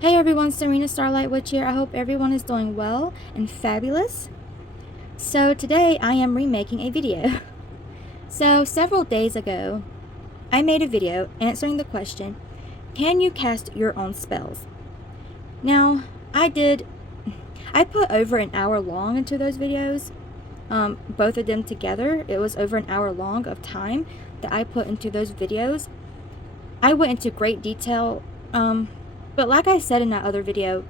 Hey everyone, Serena Starlight Witch here. I hope everyone is doing well and fabulous. So today I am remaking a video. So several days ago, I made a video answering the question, can you cast your own spells? Now, I put over an hour long into those videos. Both of them together, it was over an hour long of time that I put into those videos. I went into great detail, but like I said in that other video,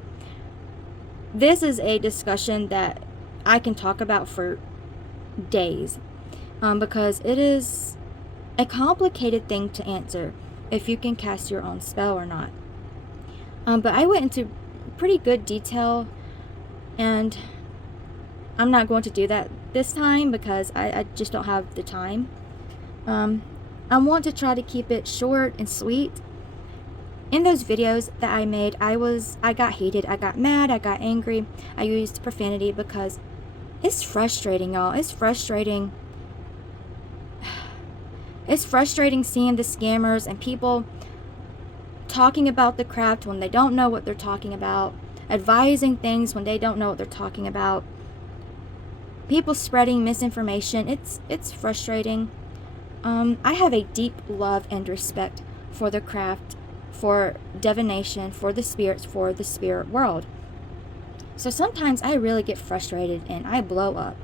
this is a discussion that I can talk about for days, because it is a complicated thing to answer if you can cast your own spell or not. But I went into pretty good detail, and I'm not going to do that this time because I just don't have the time. I want to try to keep it short and sweet. In those videos that I made, I got heated, I got mad, I got angry, I used profanity because it's frustrating, y'all. It's frustrating. It's frustrating seeing the scammers and people talking about the craft when they don't know what they're talking about, advising things when they don't know what they're talking about, people spreading misinformation. It's frustrating. I have a deep love and respect for the craft, for divination, for the spirits, for the spirit world. So sometimes I really get frustrated and I blow up.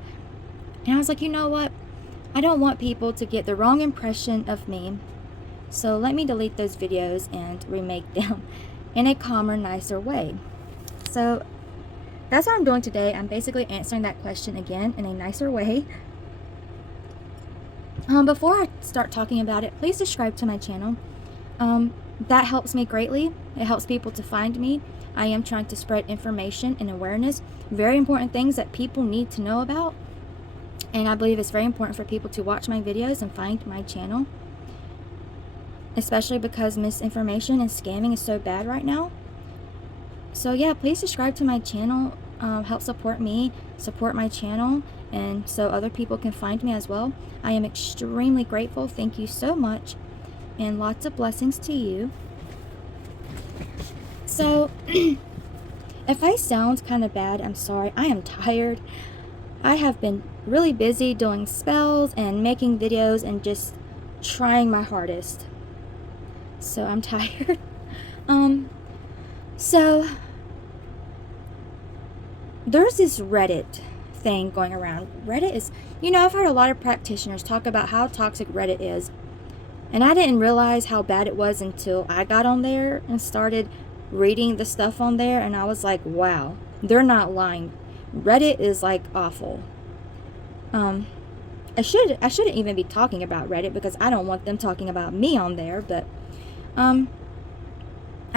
And I was like, you know what? I don't want people to get the wrong impression of me. So let me delete those videos and remake them in a calmer, nicer way. So that's what I'm doing today. I'm basically answering that question again in a nicer way. Before I start talking about it, please subscribe to my channel. That helps me greatly. It helps people to find me. I am trying to spread information and awareness, very important things that people need to know about. And I believe it's very important for people to watch my videos and find my channel, especially because misinformation and scamming is so bad right now. So yeah, please subscribe to my channel. Help support me, support my channel, and so other people can find me as well. I am extremely grateful. Thank you so much, and lots of blessings to you. So if I sound kind of bad, I'm sorry. I am tired. I have been really busy doing spells and making videos and just trying my hardest. So I'm tired. So there's this Reddit thing going around. Reddit is, I've heard a lot of practitioners talk about how toxic Reddit is. And I didn't realize how bad it was until I got on there and started reading the stuff on there. And I was like, wow, they're not lying. Reddit is like awful. I shouldn't even be talking about Reddit because I don't want them talking about me on there. But I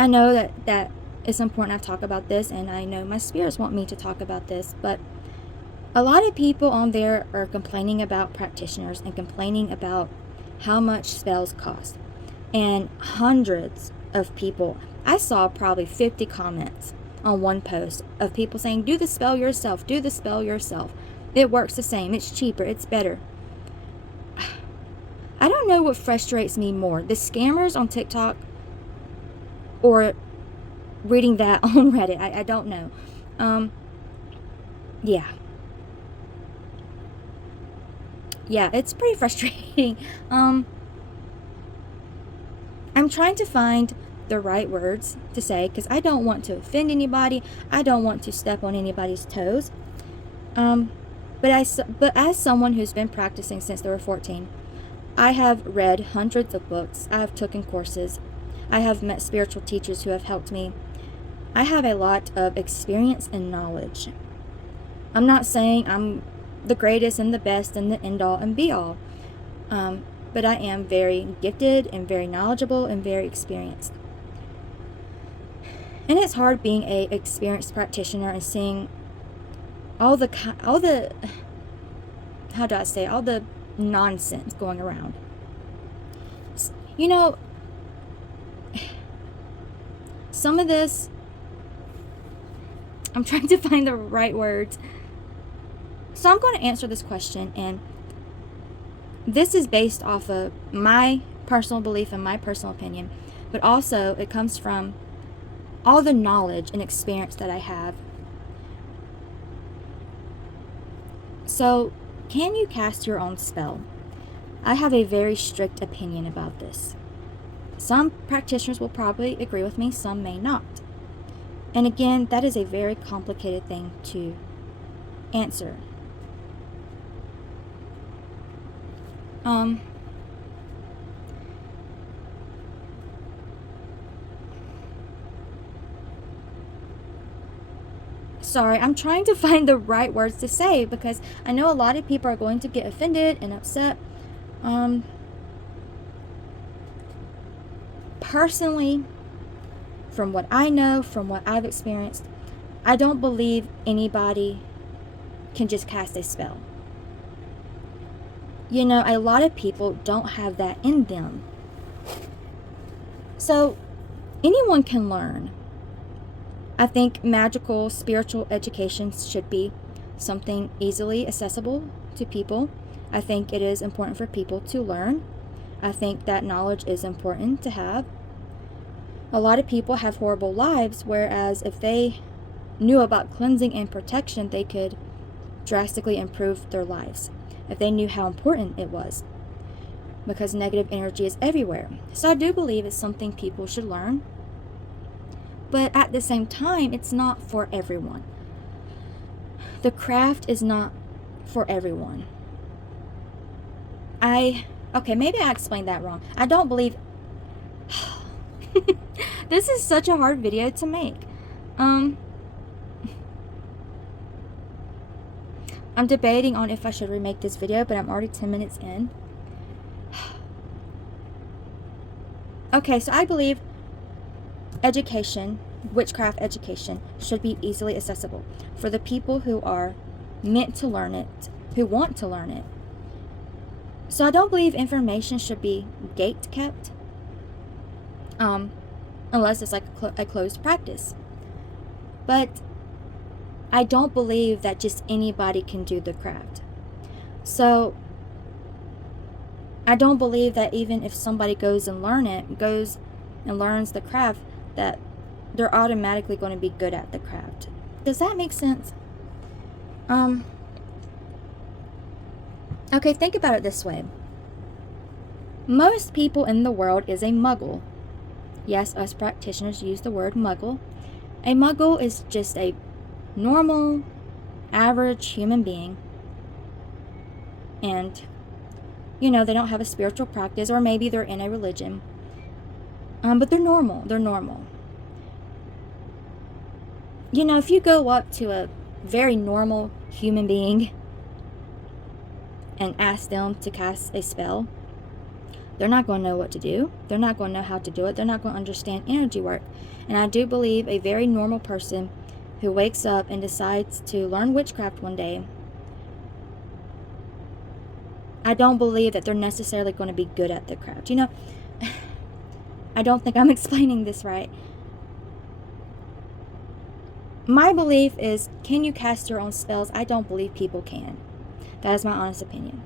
know that it's important I talk about this, and I know my spirits want me to talk about this. But a lot of people on there are complaining about practitioners and complaining about how much spells cost. And hundreds of people, I saw probably 50 comments on one post of people saying, do the spell yourself, do the spell yourself. It works the same, it's cheaper, it's better. I don't know what frustrates me more, the scammers on TikTok or reading that on Reddit. I don't know. Yeah, it's pretty frustrating. I'm trying to find the right words to say because I don't want to offend anybody. I don't want to step on anybody's toes. But as someone who's been practicing since they were 14, I have read hundreds of books. I have taken courses. I have met spiritual teachers who have helped me. I have a lot of experience and knowledge. I'm not saying I'm the greatest and the best and the end all and be all. But I am very gifted and very knowledgeable and very experienced. And it's hard being a experienced practitioner and seeing all the nonsense going around. Some of this, I'm trying to find the right words. So I'm going to answer this question, and this is based off of my personal belief and my personal opinion, but also it comes from all the knowledge and experience that I have. So, can you cast your own spell? I have a very strict opinion about this. Some practitioners will probably agree with me, some may not. And again, that is a very complicated thing to answer. Sorry, I'm trying to find the right words to say because I know a lot of people are going to get offended and upset. Personally, from what I know, from what I've experienced, I don't believe anybody can just cast a spell. You know, a lot of people don't have that in them. So, anyone can learn. I think magical, spiritual education should be something easily accessible to people. I think it is important for people to learn. I think that knowledge is important to have. A lot of people have horrible lives, whereas if they knew about cleansing and protection, they could drastically improve their lives. If they knew how important it was. Because negative energy is everywhere. So I do believe it's something people should learn. But at the same time, it's not for everyone. The craft is not for everyone. Okay, maybe I explained that wrong. I don't believe... This is such a hard video to make. I'm debating on if I should remake this video, but I'm already 10 minutes in. Okay, so I believe education, witchcraft education, should be easily accessible for the people who are meant to learn it, who want to learn it. So I don't believe information should be gate kept, unless it's like a closed practice. But I don't believe that just anybody can do the craft. So I don't believe that even if somebody goes and learns the craft, that they're automatically going to be good at the craft. Does that make sense? Okay, think about it this way. Most people in the world is a muggle. Yes, us practitioners use the word muggle. A muggle is just a normal, average human being. And, you know, they don't have a spiritual practice, or maybe they're in a religion. But they're normal. They're normal. You know, if you go up to a very normal human being and ask them to cast a spell, they're not going to know what to do. They're not going to know how to do it. They're not going to understand energy work. And I do believe a very normal person who wakes up and decides to learn witchcraft one day, I don't believe that they're necessarily going to be good at the craft. You know, I don't think I'm explaining this right. My belief is, can you cast your own spells? I don't believe people can. That is my honest opinion.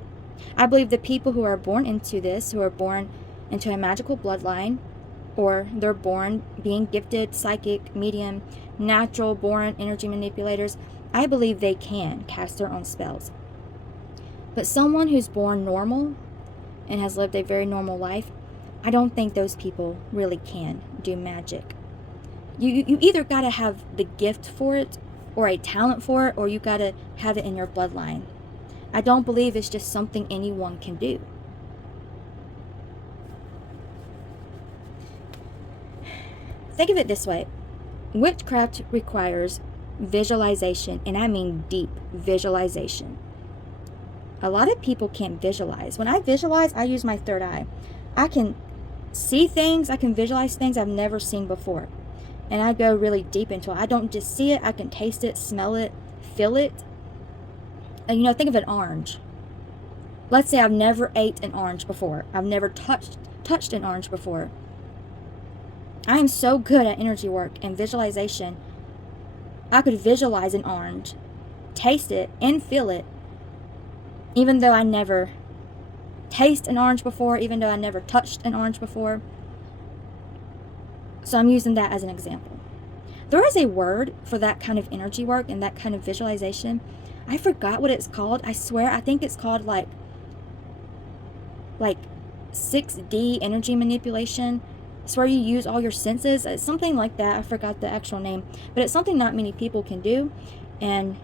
I believe the people who are born into this, who are born into a magical bloodline, or they're born being gifted, psychic, medium, natural born energy manipulators, I believe they can cast their own spells. But someone who's born normal and has lived a very normal life, I don't think those people really can do magic. You either got to have the gift for it, or a talent for it, or you got to have it in your bloodline. I don't believe it's just something anyone can do. Think of it this way. Witchcraft requires visualization, and I mean deep visualization. A lot of people can't visualize. When I visualize, I use my third eye. I can see things, I can visualize things I've never seen before. And I go really deep into it. I don't just see it, I can taste it, smell it, feel it. And you know, think of an orange. Let's say I've never ate an orange before. I've never touched an orange before. I am so good at energy work and visualization. I could visualize an orange, taste it, and feel it, even though I never tasted an orange before, even though I never touched an orange before. So I'm using that as an example. There is a word for that kind of energy work and that kind of visualization. I forgot what it's called. I swear, I think it's called like 6D energy manipulation. It's where you use all your senses. It's something like that. I forgot the actual name, but it's something not many people can do, and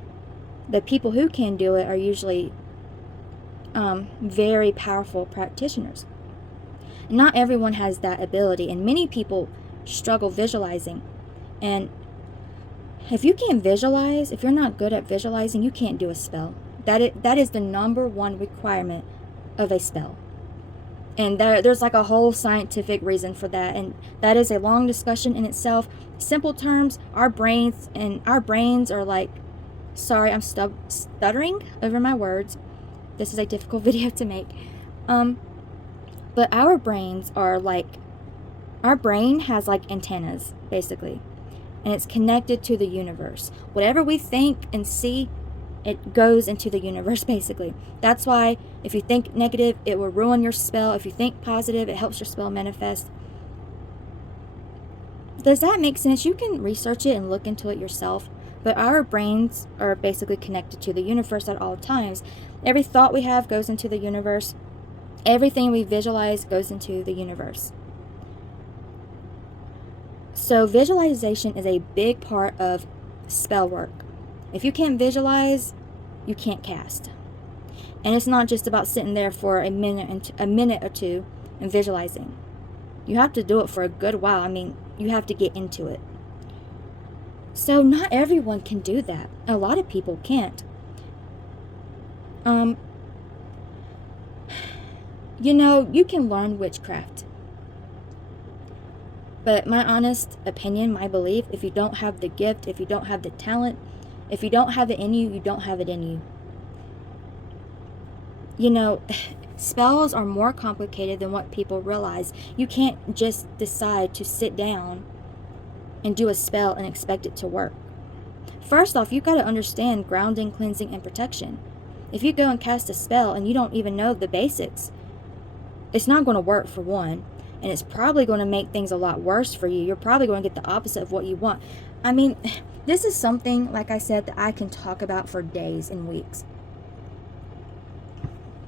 the people who can do it are usually very powerful practitioners. Not everyone has that ability, and many people struggle visualizing. And if you can't visualize, if you're not good at visualizing, you can't do a spell. That is the number one requirement of a spell. And there's like a whole scientific reason for that, and that is a long discussion in itself. Simple terms, our brains are like, sorry, I'm stuttering over my words. This is a difficult video to make. But our brains are like, our brain has like antennas, basically. And it's connected to the universe. Whatever we think and see, it goes into the universe, basically. That's why if you think negative, it will ruin your spell. If you think positive, it helps your spell manifest. Does that make sense? You can research it and look into it yourself. But our brains are basically connected to the universe at all times. Every thought we have goes into the universe. Everything we visualize goes into the universe. So visualization is a big part of spell work. If you can't visualize, you can't cast. And it's not just about sitting there for a minute or two and visualizing. You have to do it for a good while. I mean, you have to get into it. So not everyone can do that. A lot of people can't. You know, you can learn witchcraft. But my honest opinion, my belief, if you don't have the gift, if you don't have the talent, if you don't have it in you, you don't have it in you. You know, spells are more complicated than what people realize. You can't just decide to sit down and do a spell and expect it to work. First off, you've got to understand grounding, cleansing, and protection. If you go and cast a spell and you don't even know the basics, it's not going to work, for one, and it's probably going to make things a lot worse for you. You're probably going to get the opposite of what you want. I mean, this is something, like I said, that I can talk about for days and weeks.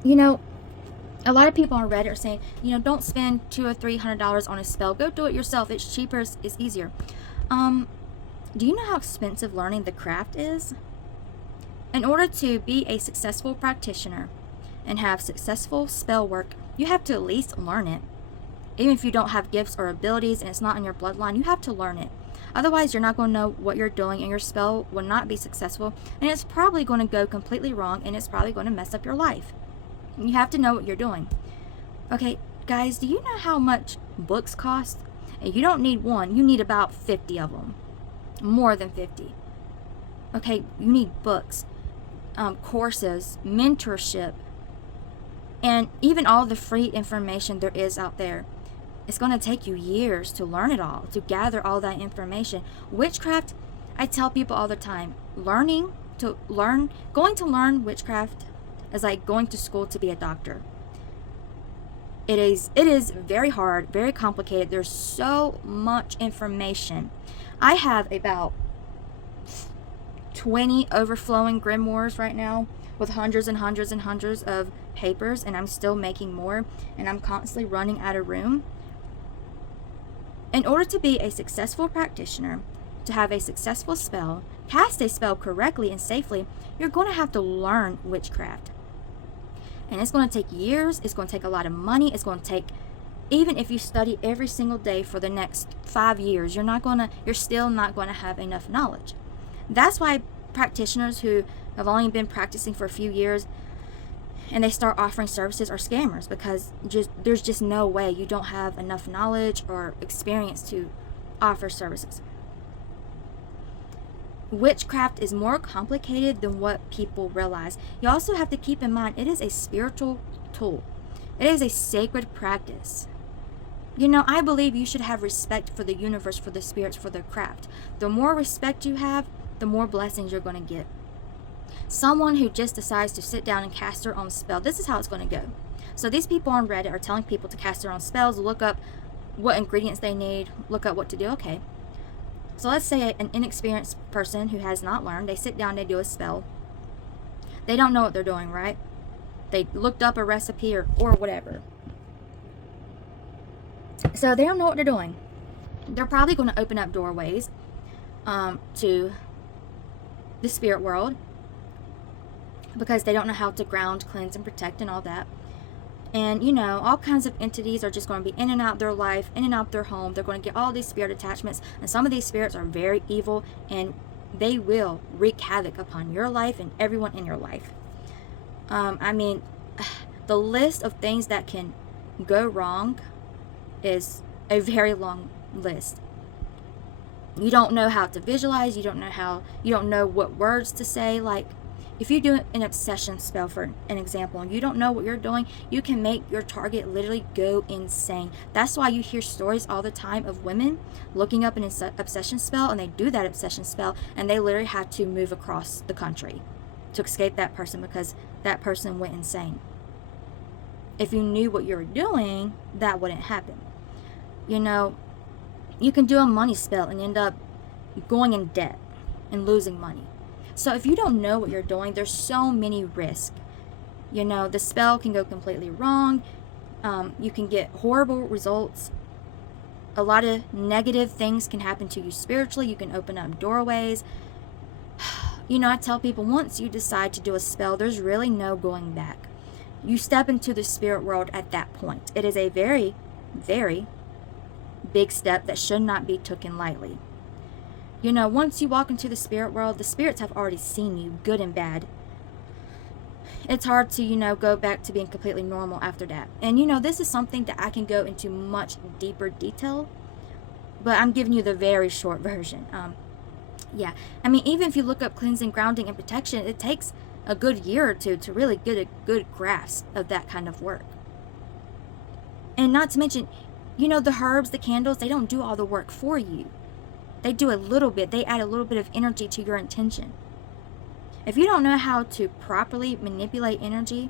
You know, a lot of people on Reddit are saying, you know, don't spend $200 or $300 on a spell. Go do it yourself. It's cheaper. It's easier. Do you know how expensive learning the craft is? In order to be a successful practitioner and have successful spell work, you have to at least learn it. Even if you don't have gifts or abilities and it's not in your bloodline, you have to learn it. Otherwise, you're not going to know what you're doing, and your spell will not be successful, and it's probably going to go completely wrong, and it's probably going to mess up your life. You have to know what you're doing. Okay, guys, do you know how much books cost? And you don't need one. You need about 50 of them. More than 50. Okay, you need books, courses, mentorship, and even all the free information there is out there. It's going to take you years to learn it all, to gather all that information. Witchcraft, I tell people all the time, going to learn witchcraft is like going to school to be a doctor. It is very hard, very complicated. There's so much information. I have about 20 overflowing grimoires right now with hundreds and hundreds and hundreds of papers, and I'm still making more, and I'm constantly running out of room. In order to be a successful practitioner, to have a successful spell, cast a spell correctly and safely, you're going to have to learn witchcraft. And it's going to take years, it's going to take a lot of money, it's going to take, even if you study every single day for the next 5 years, you're still not going to have enough knowledge. That's why practitioners who have only been practicing for a few years and they start offering services are scammers, because there's just no way. You don't have enough knowledge or experience to offer services. Witchcraft is more complicated than what people realize. You also have to keep in mind, it is a spiritual tool. It is a sacred practice. You know, I believe you should have respect for the universe, for the spirits, for the craft. The more respect you have, the more blessings you're going to get. Someone who just decides to sit down and cast their own spell, this is how it's going to go. So these people on Reddit are telling people to cast their own spells, look up what ingredients they need, look up what to do. Okay. So let's say an inexperienced person who has not learned, they sit down, they do a spell. They don't know what they're doing, right? They looked up a recipe or whatever. So they don't know what they're doing. They're probably going to open up doorways to the spirit world because they don't know how to ground, cleanse, and protect and all that. And, you know, all kinds of entities are just going to be in and out their life, in and out their home. They're going to get all these spirit attachments. And some of these spirits are very evil, and they will wreak havoc upon your life and everyone in your life. I mean, the list of things that can go wrong is a very long list. You don't know how to visualize. You don't know what words to say. Like, if you do an obsession spell, for an example, and you don't know what you're doing, you can make your target literally go insane. That's why you hear stories all the time of women looking up an obsession spell, and they do that obsession spell, and they literally have to move across the country to escape that person because that person went insane. If you knew what you were doing, that wouldn't happen. You know, you can do a money spell and end up going in debt and losing money. So if you don't know what you're doing, there's so many risks. You know, the spell can go completely wrong. You can get horrible results. A lot of negative things can happen to you spiritually. You can open up doorways. You know, I tell people, once you decide to do a spell, there's really no going back. You step into the spirit world at that point. It is a very, very big step that should not be taken lightly. You know, once you walk into the spirit world, the spirits have already seen you, good and bad. It's hard to, you know, go back to being completely normal after that. And, you know, this is something that I can go into much deeper detail, but I'm giving you the very short version. Yeah, I mean, even if you look up cleansing, grounding, and protection, it takes a good year or two to really get a good grasp of that kind of work. And not to mention, you know, the herbs, the candles, they don't do all the work for you. They do a little bit. They add a little bit of energy to your intention. If you don't know how to properly manipulate energy,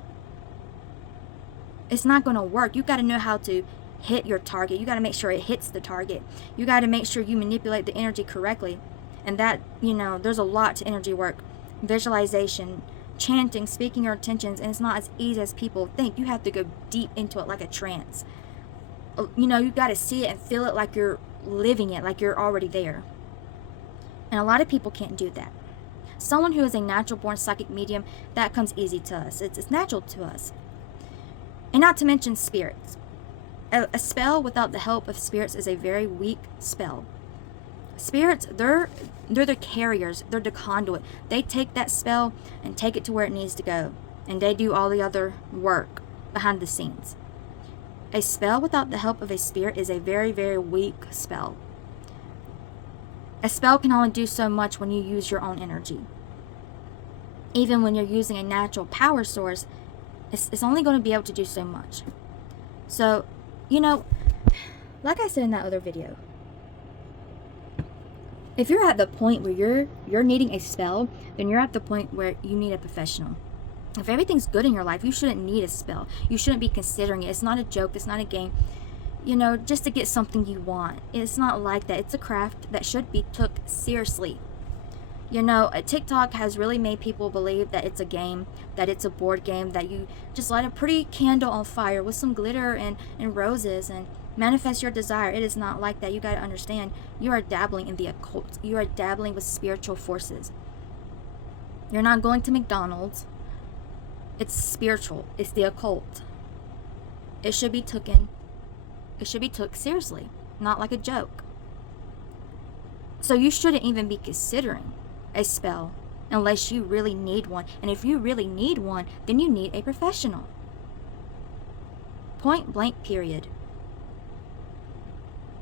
it's not going to work. You got to know how to hit your target. You got to make sure it hits the target. You got to make sure you manipulate the energy correctly. And that, you know, there's a lot to energy work. Visualization, chanting, speaking your intentions, and it's not as easy as people think. You have to go deep into it like a trance. You know, you got to see it and feel it like you're living it, like you're already there. And a lot of people can't do that. Someone who is a natural born psychic medium, that comes easy to us. It's natural to us. And not to mention spirits. A spell without the help of spirits is a very weak spell. Spirits, they're the carriers, they're the conduit. They take that spell and take it to where it needs to go. And they do all the other work behind the scenes. A spell without the help of a spirit is a very, very weak spell. A spell can only do so much when you use your own energy. Even when you're using a natural power source, it's only going to be able to do so much. So, you know, like I said in that other video, if you're at the point where you're needing a spell, then you're at the point where you need a professional. If everything's good in your life, you shouldn't need a spell. You shouldn't be considering it. It's not a joke. It's not a game. You know, just to get something you want. It's not like that. It's a craft that should be took seriously. You know, TikTok has really made people believe that it's a game, that it's a board game, that you just light a pretty candle on fire with some glitter and roses and manifest your desire. It is not like that. You got to understand, you are dabbling in the occult. You are dabbling with spiritual forces. You're not going to McDonald's. It's spiritual. It's the occult. It should be took seriously, not like a joke. So you shouldn't even be considering a spell unless you really need one. And if you really need one, then you need a professional. Point blank, period.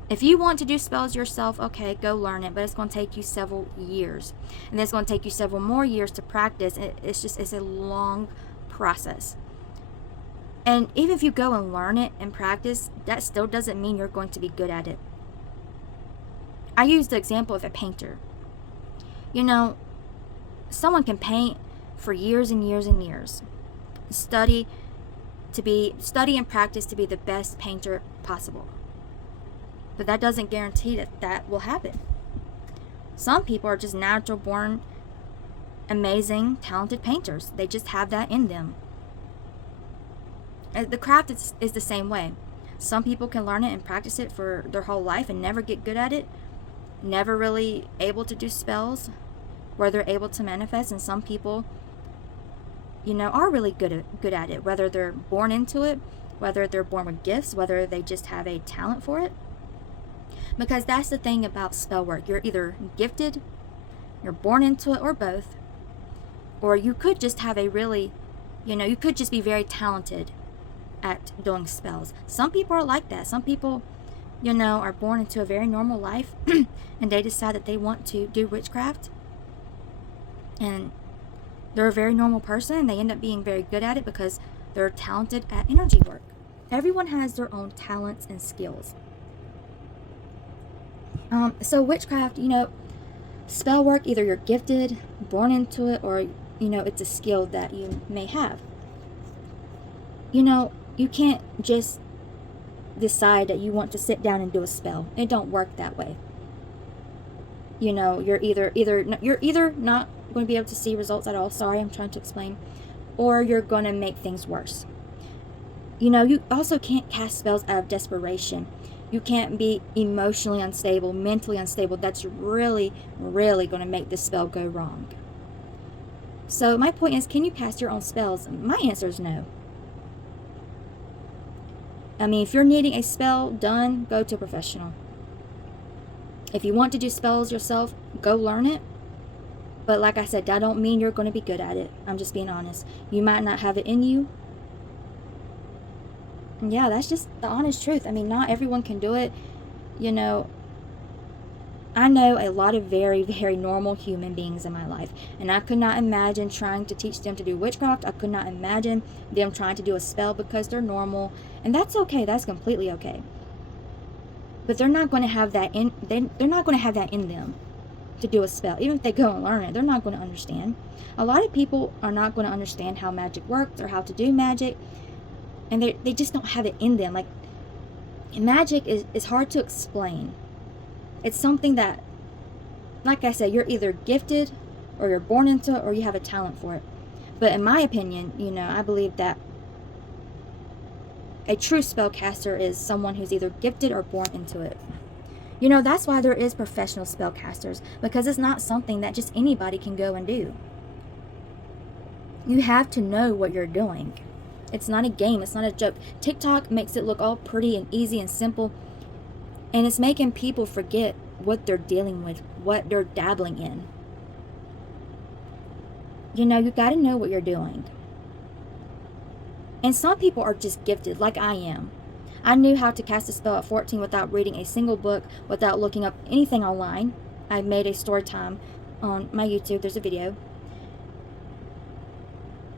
If you want to do spells yourself, okay, go learn it, but it's going to take you several years. And it's going to take you several more years to practice. It's a long process. And even if you go and learn it and practice, that still doesn't mean you're going to be good at it. I use the example of a painter. You know, someone can paint for years and years and years. Study and practice to be the best painter possible. But that doesn't guarantee that will happen. Some people are just natural born, amazing, talented painters. They just have that in them. The craft is the same way. Some people can learn it and practice it for their whole life and never get good at it, never really able to do spells where they're able to manifest. And some people, are really good at it, whether they're born into it, whether they're born with gifts, whether they just have a talent for it. Because that's the thing about spell work. You're either gifted, you're born into it, or both. Or you could just have a really, you could just be very talented at doing spells. Some people are like that. Some people, are born into a very normal life and they decide that they want to do witchcraft. And they're a very normal person and they end up being very good at it because they're talented at energy work. Everyone has their own talents and skills. So witchcraft, spell work, either you're gifted, born into it, or, it's a skill that you may have. You can't just decide that you want to sit down and do a spell. It don't work that way. You're either not going to be able to see results at all. Sorry, I'm trying to explain. Or you're going to make things worse. You also can't cast spells out of desperation. You can't be emotionally unstable, mentally unstable. That's really, really going to make this spell go wrong. So my point is, can you cast your own spells? My answer is no. I mean, if you're needing a spell done, go to a professional. If you want to do spells yourself, go learn it. But like I said, that don't mean you're going to be good at it. I'm just being honest. You might not have it in you. Yeah, that's just the honest truth. I mean, not everyone can do it. I know a lot of very, very normal human beings in my life. And I could not imagine trying to teach them to do witchcraft. I could not imagine them trying to do a spell because they're normal. And that's okay. That's completely okay. But they're not going to have that in they're not going to have that in them to do a spell. Even if they go and learn it, they're not going to understand. A lot of people are not going to understand how magic works or how to do magic. And they just don't have it in them. Like, magic is hard to explain. It's something that, like I said, you're either gifted or you're born into it or you have a talent for it. But in my opinion, I believe that a true spellcaster is someone who's either gifted or born into it. That's why there is professional spellcasters, because it's not something that just anybody can go and do. You have to know what you're doing. It's not a game. It's not a joke. TikTok makes it look all pretty and easy and simple. And it's making people forget what they're dealing with, what they're dabbling in. You got to know what you're doing. And some people are just gifted, like I am. I knew how to cast a spell at 14 without reading a single book, without looking up anything online. I made a story time on my YouTube. There's a video.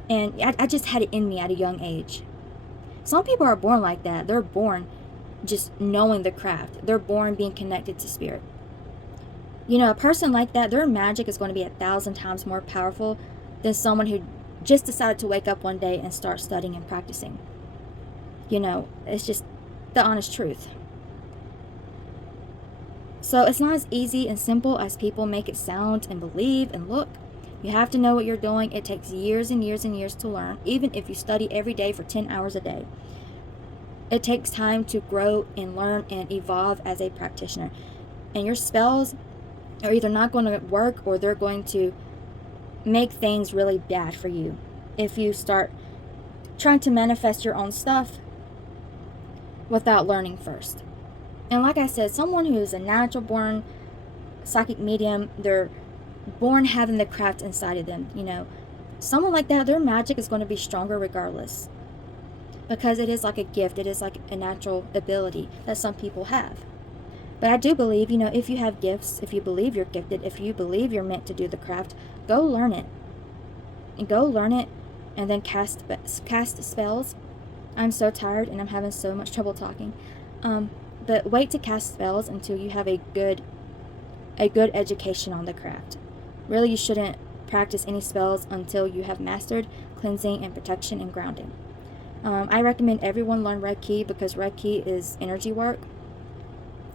And I just had it in me at a young age. Some people are born like that. They're born just knowing the craft. They're born being connected to spirit. A person like that, their magic is going to be 1,000 times more powerful than someone who just decided to wake up one day and start studying and practicing. It's just the honest truth. So it's not as easy and simple as people make it sound and believe and look. You have to know what you're doing. It takes years and years and years to learn, even if you study every day for 10 hours a day. It takes time to grow and learn and evolve as a practitioner. And your spells are either not going to work or they're going to make things really bad for you if you start trying to manifest your own stuff without learning first. And like I said, someone who is a natural born psychic medium, they're born having the craft inside of them. Someone like that, their magic is going to be stronger regardless, because it is like a gift. It is like a natural ability that some people have. But I do believe, if you have gifts, if you believe you're gifted, if you believe you're meant to do the craft, go learn it. And go learn it and then cast spells. I'm so tired and I'm having so much trouble talking. But wait to cast spells until you have a good education on the craft. Really, you shouldn't practice any spells until you have mastered cleansing and protection and grounding. I recommend everyone learn Reiki, because Reiki is energy work.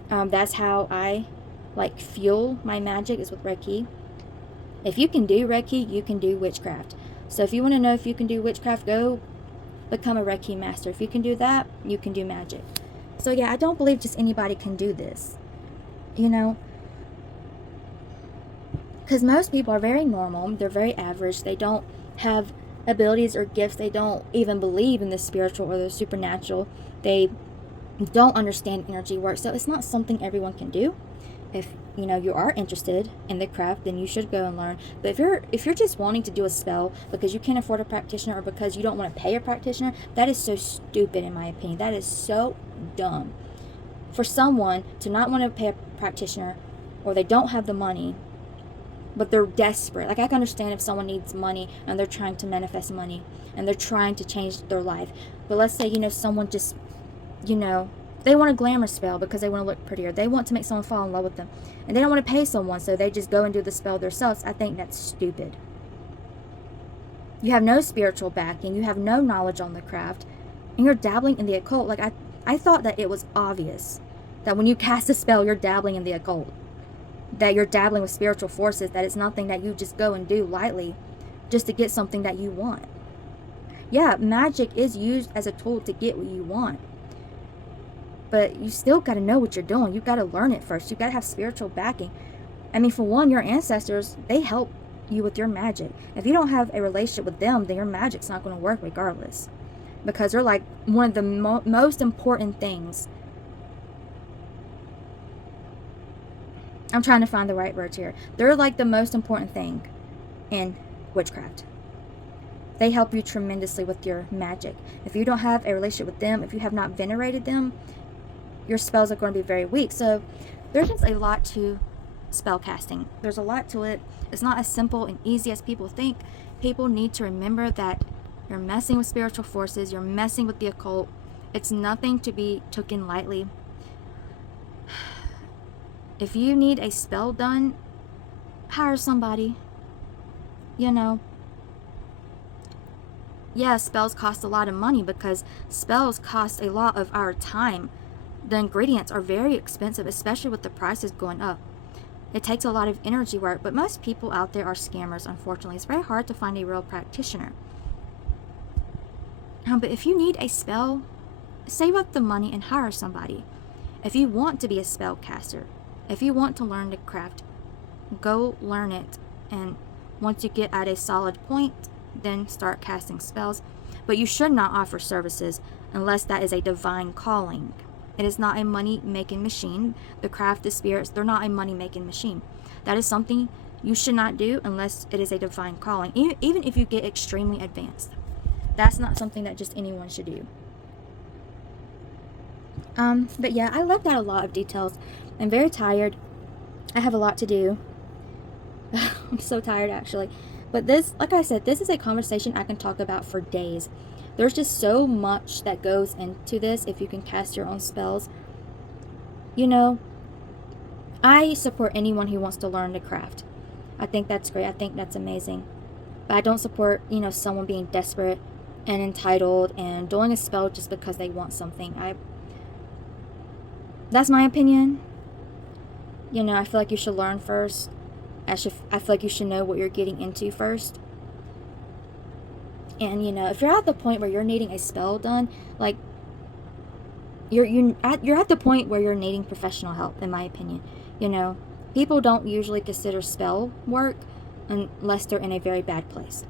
That's how I like fuel my magic is with Reiki. If you can do Reiki, you can do witchcraft. So if you want to know if you can do witchcraft, go become a Reiki master. If you can do that, you can do magic. So yeah, I don't believe just anybody can do this. You know, because most people are very normal. They're very average. They don't have abilities or gifts. They don't even believe in the spiritual or the supernatural. They don't understand energy work. So it's not something everyone can do. If you are interested in the craft, then you should go and learn. But if you're just wanting to do a spell because you can't afford a practitioner or because you don't want to pay a practitioner, that is so stupid in my opinion. That is so dumb. For someone to not want to pay a practitioner, or they don't have the money, but they're desperate. Like, I can understand if someone needs money and they're trying to manifest money and they're trying to change their life. But let's say, someone just, they want a glamour spell because they want to look prettier. They want to make someone fall in love with them. And they don't want to pay someone, so they just go and do the spell themselves. I think that's stupid. You have no spiritual backing. You have no knowledge on the craft. And you're dabbling in the occult. Like, I thought that it was obvious that when you cast a spell, you're dabbling in the occult. That you're dabbling with spiritual forces. That it's nothing that you just go and do lightly just to get something that you want. Yeah, magic is used as a tool to get what you want. But you still got to know what you're doing. You got to learn it first. You got to have spiritual backing. I mean, for one, your ancestors, they help you with your magic. If you don't have a relationship with them, then your magic's not going to work regardless. Because they're like one of the most important things. I'm trying to find the right words here. They're like the most important thing in witchcraft. They help you tremendously with your magic. If you don't have a relationship with them, if you have not venerated them, your spells are going to be very weak. So there's just a lot to spell casting. There's a lot to it. It's not as simple and easy as people think. People need to remember that you're messing with spiritual forces. You're messing with the occult. It's nothing to be taken lightly. If you need a spell done, hire somebody. Yeah, spells cost a lot of money because spells cost a lot of our time. The ingredients are very expensive, especially with the prices going up. It takes a lot of energy work, but most people out there are scammers, unfortunately. It's very hard to find a real practitioner. But if you need a spell, save up the money and hire somebody. If you want to be a spell caster, if you want to learn the craft, go learn it. And once you get at a solid point, then start casting spells. But you should not offer services unless that is a divine calling. It is not a money-making machine. The craft, the spirits, they're not a money-making machine. That is something you should not do unless it is a divine calling. Even if you get extremely advanced. That's not something that just anyone should do. But yeah, I left out a lot of details. I'm very tired. I have a lot to do. I'm so tired, actually. But this, like I said, this is a conversation I can talk about for days. There's just so much that goes into this if you can cast your own spells. I support anyone who wants to learn the craft. I think that's great. I think that's amazing. But I don't support, someone being desperate and entitled and doing a spell just because they want something. That's my opinion. I feel like you should learn first. I feel like you should know what you're getting into first. And, if you're at the point where you're needing a spell done, like, you're at the point where you're needing professional help, in my opinion. People don't usually consider spell work unless they're in a very bad place.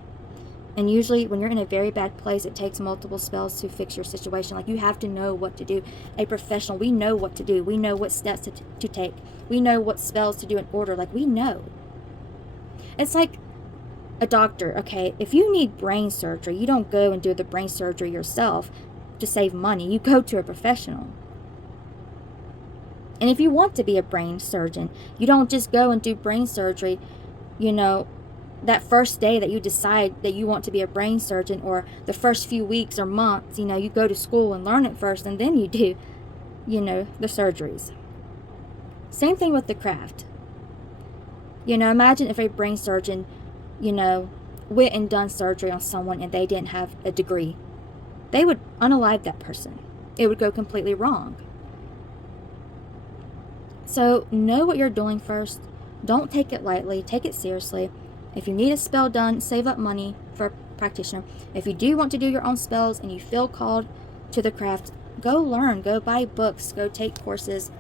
And usually when you're in a very bad place, it takes multiple spells to fix your situation. Like, you have to know what to do. A professional, we know what to do. We know what steps to take. We know what spells to do in order. Like, we know. It's like a doctor, okay? If you need brain surgery, you don't go and do the brain surgery yourself to save money. You go to a professional. And if you want to be a brain surgeon, you don't just go and do brain surgery, that first day that you decide that you want to be a brain surgeon, or the first few weeks or months. You go to school and learn it first, and then you do, the surgeries. Same thing with the craft. Imagine if a brain surgeon, went and done surgery on someone and they didn't have a degree. They would unalive that person. It would go completely wrong. So know what you're doing first. Don't take it lightly. Take it seriously. If you need a spell done, save up money for a practitioner. If you do want to do your own spells and you feel called to the craft, go learn. Go buy books. Go take courses.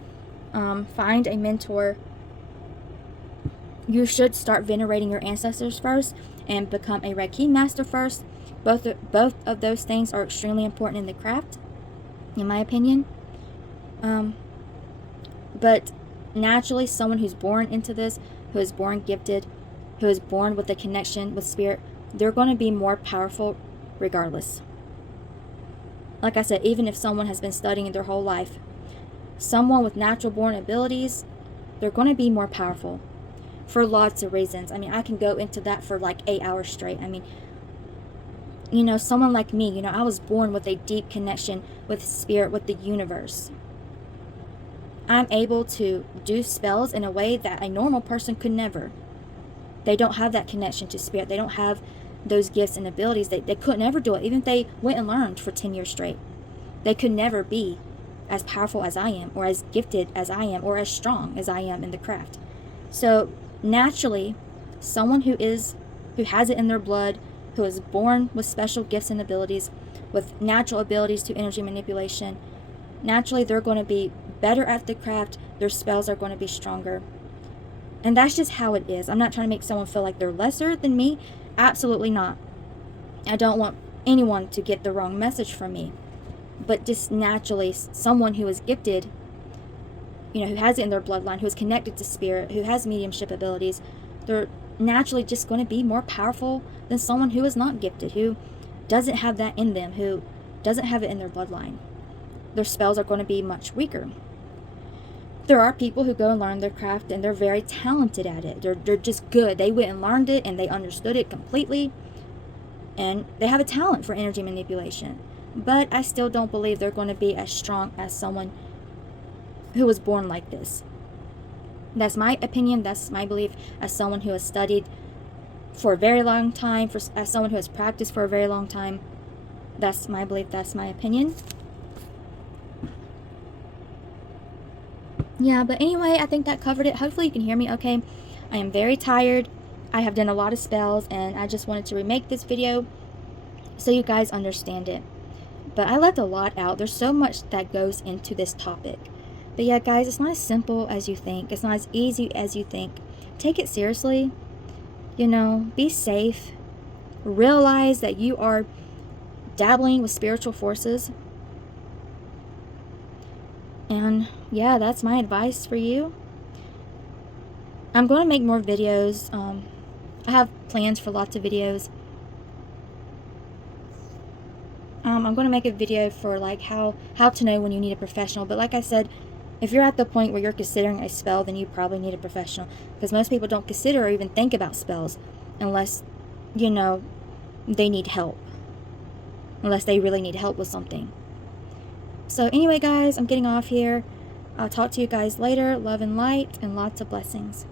Find a mentor. You should start venerating your ancestors first and become a Reiki master first. Both of those things are extremely important in the craft, in my opinion. But naturally, someone who's born into this, who is born gifted, who is born with a connection with spirit, they're going to be more powerful regardless. Like I said, even if someone has been studying their whole life, someone with natural born abilities, they're going to be more powerful for lots of reasons. I mean, I can go into that for like 8 hours straight. I mean, you know, someone like me, you know, I was born with a deep connection with spirit, with the universe. I'm able to do spells in a way that a normal person could never. They don't have that connection to spirit. They don't have those gifts and abilities. They could never do it. Even if they went and learned for 10 years straight, they could never be as powerful as I am, or as gifted as I am, or as strong as I am in the craft. So naturally, someone who has it in their blood, who is born with special gifts and abilities, with natural abilities to energy manipulation, naturally they're going to be better at the craft. Their spells are going to be stronger. And that's just how it is. I'm not trying to make someone feel like they're lesser than me. Absolutely not. I don't want anyone to get the wrong message from me. But just naturally, someone who is gifted, you know, who has it in their bloodline, who is connected to spirit, who has mediumship abilities, they're naturally just going to be more powerful than someone who is not gifted, who doesn't have that in them, who doesn't have it in their bloodline. Their spells are going to be much weaker. There are people who go and learn their craft and they're very talented at it. They're just good. They went and learned it and they understood it completely. And they have a talent for energy manipulation. But I still don't believe they're going to be as strong as someone who was born like this. That's my opinion. That's my belief, as someone who has studied for a very long time, as someone who has practiced for a very long time. That's my belief. That's my opinion. Yeah, but anyway, I think that covered it. Hopefully you can hear me okay. I am very tired. I have done a lot of spells, and I just wanted to remake this video so you guys understand it. But I left a lot out. There's so much that goes into this topic. But yeah, guys, it's not as simple as you think. It's not as easy as you think. Take it seriously. You know, be safe. Realize that you are dabbling with spiritual forces. And yeah, that's my advice for you. I'm going to make more videos. I have plans for lots of videos. I'm going to make a video for like how to know when you need a professional. But like I said, if you're at the point where you're considering a spell, then you probably need a professional. Because most people don't consider or even think about spells unless, you know, they need help. Unless they really need help with something. So anyway, guys, I'm getting off here. I'll talk to you guys later. Love and light and lots of blessings.